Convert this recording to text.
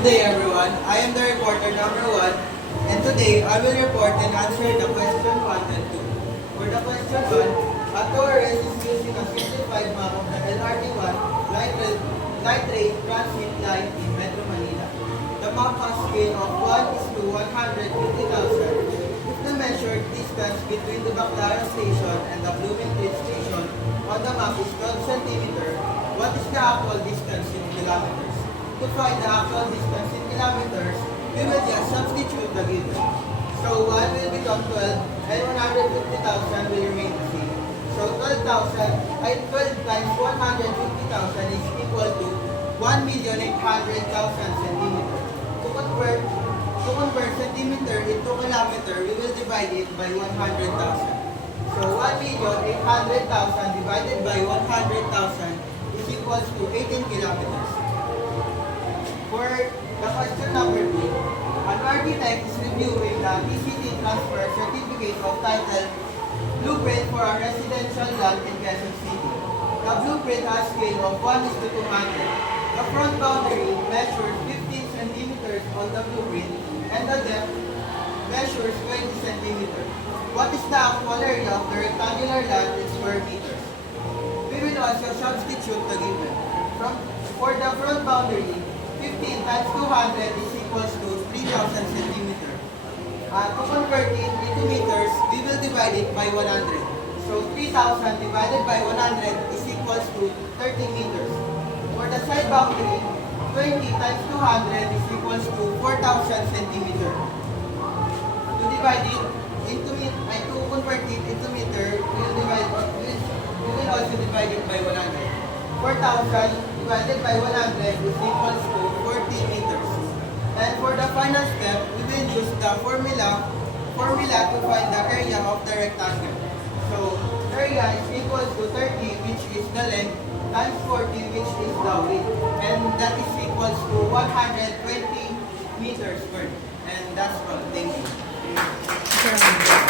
Good day everyone, I am the reporter number 1 and today I will report and answer the question 1 and 2. For the question 1, a tourist is using a simplified map of the LRT1 light rail transit line in Metro Manila. The map has scale of 1:150,000. If the measured distance between the Baclaran station and the Bloomingdale station on the map is 12 cm, what is the actual distance in kilometers? To find the actual distance in kilometers, we will just substitute the given. So 1 will become 12 and 150,000 will remain the same. So 12 times 150,000 is equal to 1,800,000 centimeters. To convert centimeter into kilometer, we will divide it by 100,000. So 1,800,000 divided by 100,000 is equals to 18 kilometers. For the question number 2, an architect is reviewing the TCT transfer certificate of title blueprint for a residential lot in Quezon City. The blueprint has scale of 1:200. The front boundary measures 15 centimeters on the blueprint and the depth measures 20 centimeters. What is the actual area of the rectangular lot in square meters? We will also substitute the given. For the front boundary, 15 times 200 is equals to 3,000 centimeters. To convert it into meters, we will divide it by 100. So 3,000 divided by 100 is equals to 30 meters. For the side boundary, 20 times 200 is equals to 4,000 centimeters. To convert it into meter, we will also divide it by 100. 4,000 divided by 100 is equals to 40 meters. And for the final step, we will use the formula to find the area of the rectangle. So, area is equals to 30, which is the length, times 40, which is the width. And that is equals to 120 meters squared. And that's all. Thank you.